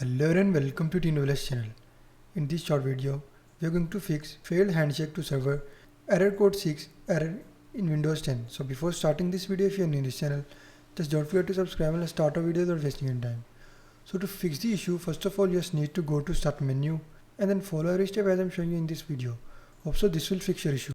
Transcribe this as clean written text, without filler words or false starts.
Hello and welcome to TNWS channel. In this short video, we are going to fix failed handshake to server error code 6 error in Windows 10. So before starting this video, if you are new to this channel, just don't forget to subscribe and let's start our video without wasting any time. So to fix the issue, first of all, you just need to go to start menu and then follow every step as I'm showing you in this video. Hope so this will fix your issue.